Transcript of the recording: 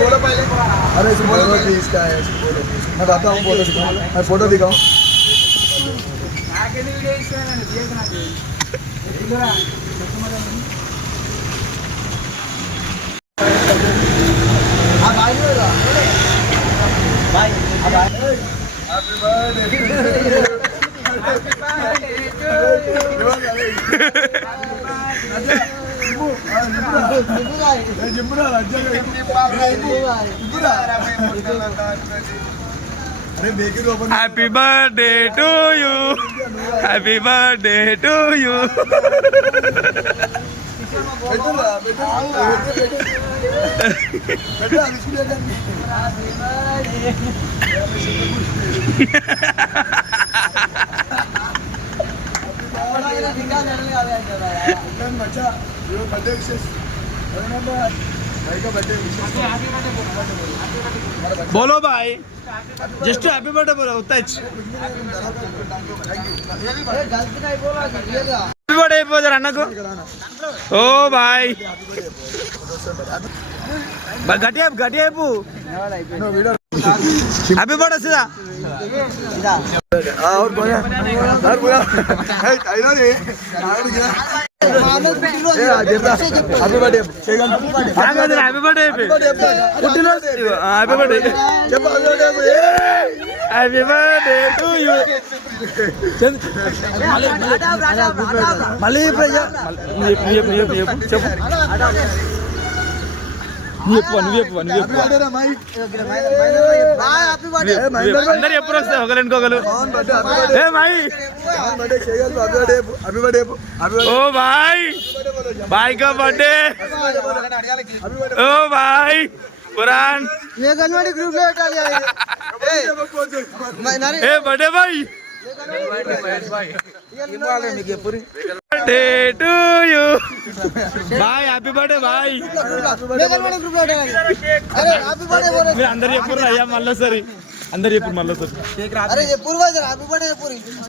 बोलो पहले। अरे इसको बोलो कि इसका है, इसको बोलो। मैं बताता हूँ बोलो इसको, मैं फोटो दिखाऊँ। Happy birthday to you. Happy birthday to you. बोलो भाई जस्ट हैप्पी बर्थडे बोलो उतना हैप्पी बर्थडे बोल अन्न को ओ भाई घटिया घटिया हैप्पी बर्थडे सीधा और बोला और बोला happy birthday happy birthday happy birthday happy birthday to you మళ్ళీ చెప్పు అందరు ఎప్పుడు వస్తాయి ఒకరు ఇంకొకరు ओ भाई भाई का बर्थडे ओ भाई कुरान ये गनवाड़ी ग्रुप में हटा लिया ए बर्थडे भाई बर्थडे टू यू भाई हैप्पी बर्थडे भाई ये गनवाड़ी ग्रुप में हटा लिया अरे हैप्पी बर्थडे बोलो మీరు అందరు ఎప్పుడు అయ్యా మళ్ళీ సరి అందరు ఎప్పుడు మళ్ళీ సరి अरे ये पूर्वा जरा हैप्पी बर्थडे पूरी